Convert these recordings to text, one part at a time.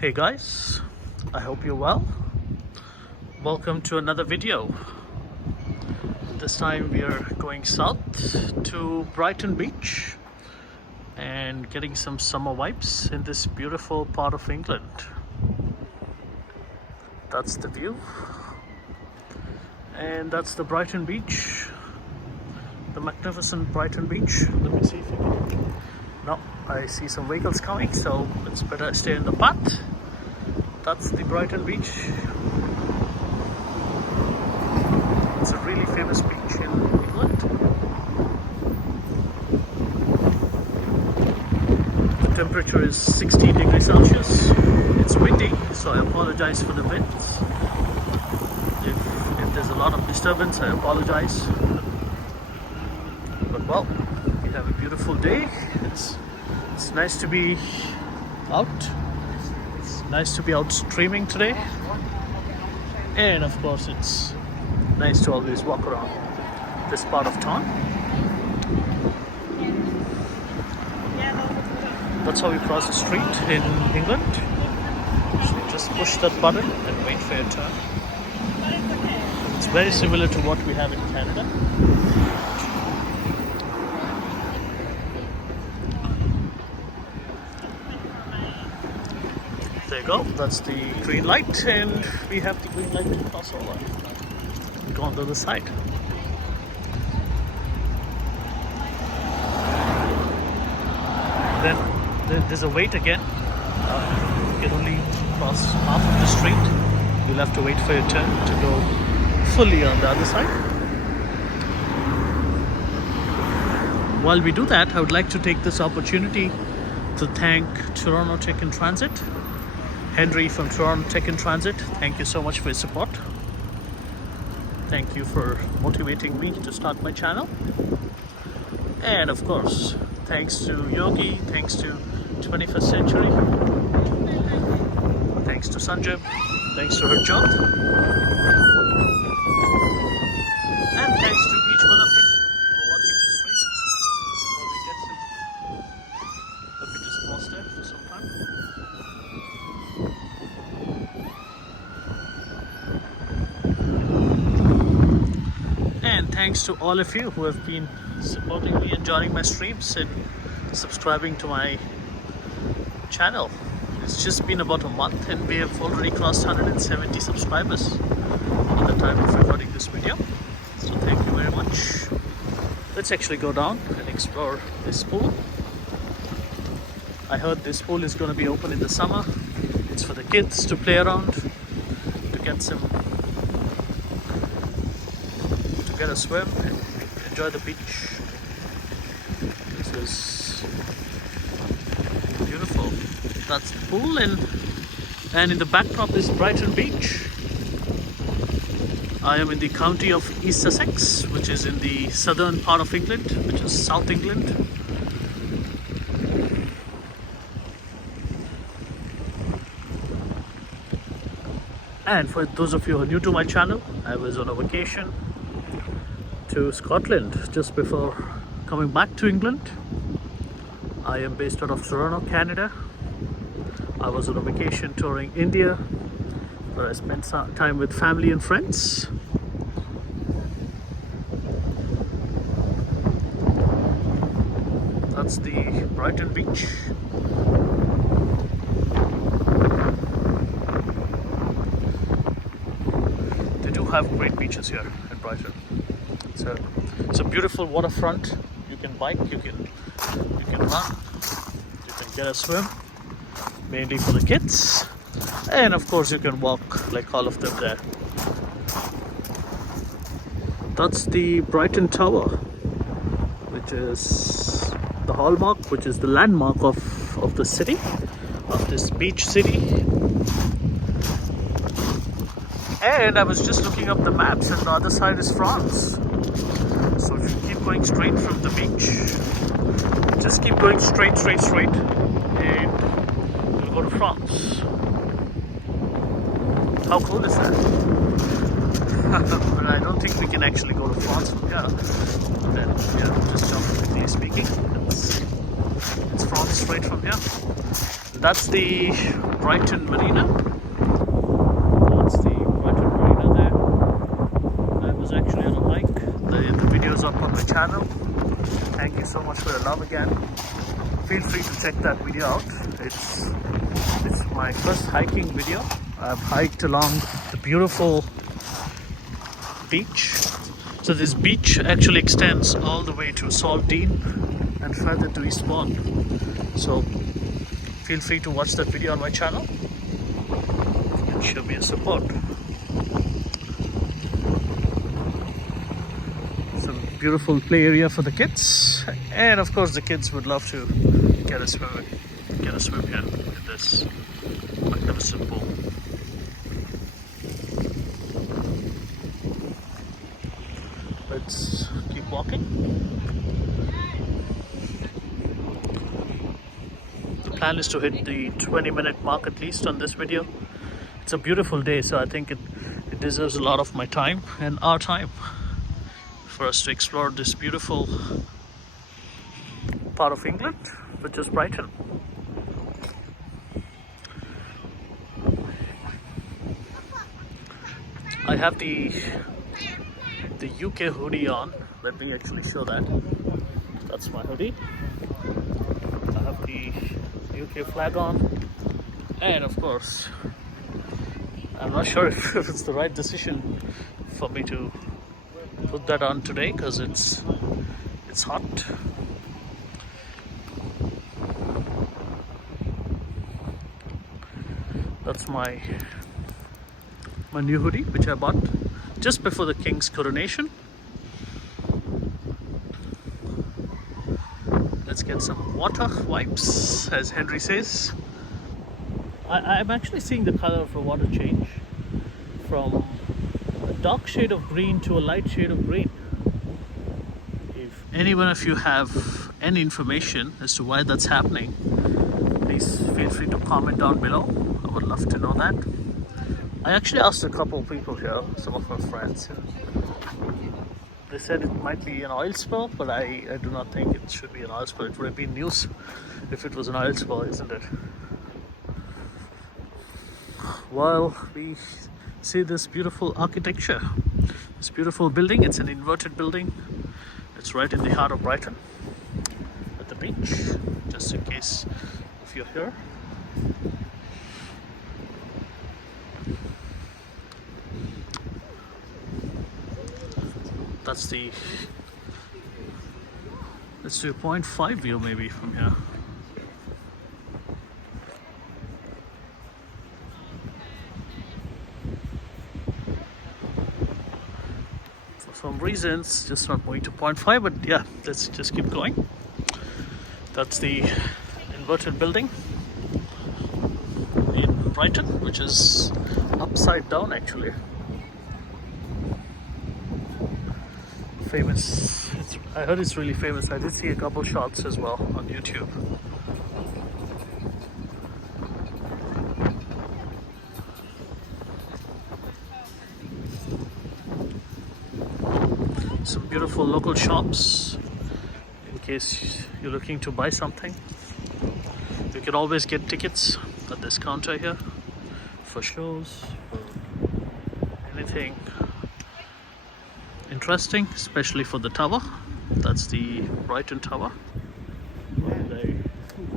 Hey guys, I hope you're well. Welcome to another video. This time we are going south to Brighton Beach and getting some summer vibes in this beautiful part of England. That's the view, and that's the Brighton Beach, the magnificent Brighton Beach. Let me see if I can. No, I see some vehicles coming, so it's better stay in the path. That's the Brighton Beach. It's a really famous beach in England. The temperature is 16 degrees Celsius. It's windy, so I apologize for the wind. If there's a lot of disturbance, I apologize. But well, we have a beautiful day. It's nice to be out. It's nice to be out streaming today. And of course, it's nice to always walk around this part of town. That's how you cross the street in England. So you just push that button and wait for your turn. It's very similar to what we have in Canada. There you go, that's the green light, and we have the green light to cross over. Go on the other side. Then there's a wait again. You can only cross half of the street. You'll have to wait for your turn to go fully on the other side. While we do that, I would like to take this opportunity to thank Toronto Tech in Transit. Henry from Toronto Tech in Transit, thank you so much for your support. Thank you for motivating me to start my channel. And of course, thanks to Yogi, thanks to 21st Century, thanks to Sanjay, thanks to Harjot, and thanks to each one of you for watching this stream. While we get some, let me just pause there for some time. And thanks to all of you who have been supporting me and joining my streams and subscribing to my channel. It's just been about a month and we have already crossed 170 subscribers at the time of recording this video. So thank you very much. Let's actually go down and explore this pool. I heard this pool is going to be open in the summer. It's for the kids to play around, to get a swim and enjoy the beach. This is beautiful. That's the pool, and in the backdrop is Brighton Beach. I am in the county of East Sussex, which is in the southern part of England, which is South England. And for those of you who are new to my channel, I was on a vacation to Scotland just before coming back to England. I am based out of Toronto, Canada. I was on a vacation touring India, where I spent some time with family and friends. That's the Brighton Beach. They do have great beaches here in Brighton. It's a beautiful waterfront. You can bike, you can run, you can get a swim, mainly for the kids, and of course you can walk like all of them there. That's the Brighton Tower, which is the hallmark, which is the landmark of the city, of this beach city. And I was just looking up the maps, and the other side is France. So if you keep going straight from the beach, just keep going straight, and you'll go to France. How cool is that? But I don't think we can actually go to France from here. But then, yeah, just geographically speaking, it's France straight from here. That's the Brighton Marina. That's the Brighton Marina there. I was actually on a hike. The video's up on my channel. Thank you so much for your love again. Feel free to check that video out. It's my first hiking video. I've hiked along the beautiful beach. So this beach actually extends all the way to Saltine and further to Eastbourne. So feel free to watch that video on my channel and show me your support. Some beautiful play area for the kids, and of course the kids would love to get a swim here in this magnificent pool. Let's keep walking. The plan is to hit the 20-minute mark at least on this video. It's a beautiful day, so I think it deserves a lot of my time and our time for us to explore this beautiful part of England, which is Brighton. I have the UK hoodie on. Let me actually show that. That's my hoodie. I have the UK flag on, and of course I'm not sure if it's the right decision for me to put that on today because it's hot. That's my new hoodie, which I bought just before the King's coronation. Let's get some water wipes, as Henry says. I'm actually seeing the color of the water change from a dark shade of green to a light shade of green. If any one of you have any information as to why that's happening, please feel free to comment down below. I would love to know that. I actually asked a couple of people here, some of my friends. They said it might be an oil spill, but I do not think it should be an oil spill. It would have been news if it was an oil spill, isn't it? While we see this beautiful architecture, this beautiful building, it's an inverted building. It's right in the heart of Brighton, at the beach, just in case if you're here. Let's do a 0.5 view maybe from here. For some reasons, just not going to 0.5, but yeah, let's just keep going. That's the inverted building in Brighton, which is upside down actually. Famous. I heard it's really famous. I did see a couple shots as well on YouTube. Some beautiful local shops in case you're looking to buy something. You can always get tickets at this counter here for shows, for anything interesting, especially for the tower. That's the Brighton Tower,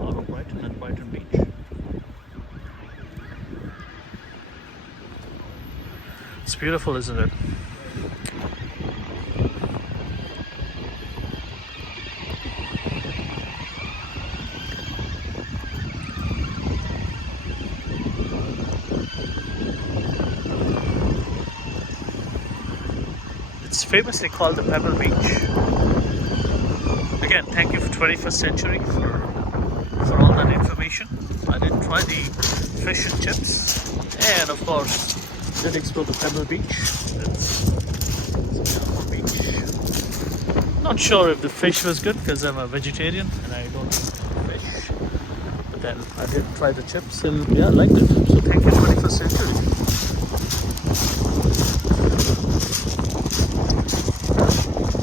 out of Brighton and Brighton Beach. It's beautiful, isn't it? It's famously called the Pebble Beach. Again, thank you for 21st Century for all that information. I did try the fish and chips, and of course did explore the Pebble Beach. It's a beautiful beach. Not sure if the fish was good because I'm a vegetarian and I don't eat fish. But then I did try the chips and yeah, I liked it. So thank you 21st Century.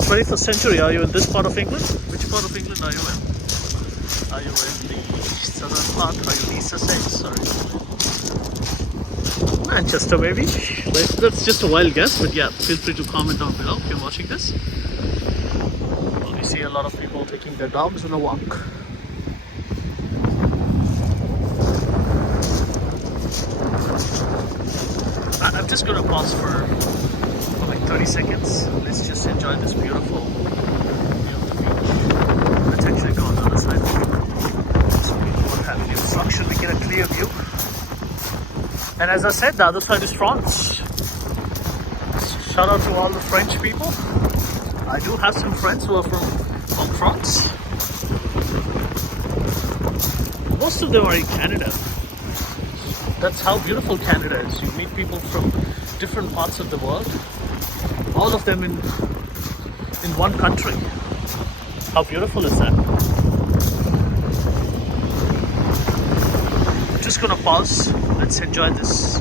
21st Century, are you in this part of England? Which part of England are you in? Are you in the southern plant, or your niece says, sorry. Manchester, maybe. That's just a wild guess, but yeah, feel free to comment down below if you're watching this. Well, we see a lot of people taking their dogs on a walk. I'm just gonna pause for like 30 seconds. Let's just enjoy this beautiful view of the beach. Let's actually go on the other side so we won't have any obstruction. We get a clear view. And as I said, the other side is France. Shout out to all the French people. I do have some friends who are from France. Most of them are in Canada. That's how beautiful Canada is. You meet people from different parts of the world, all of them in one country. How beautiful is that? I'm just gonna pause. Let's enjoy this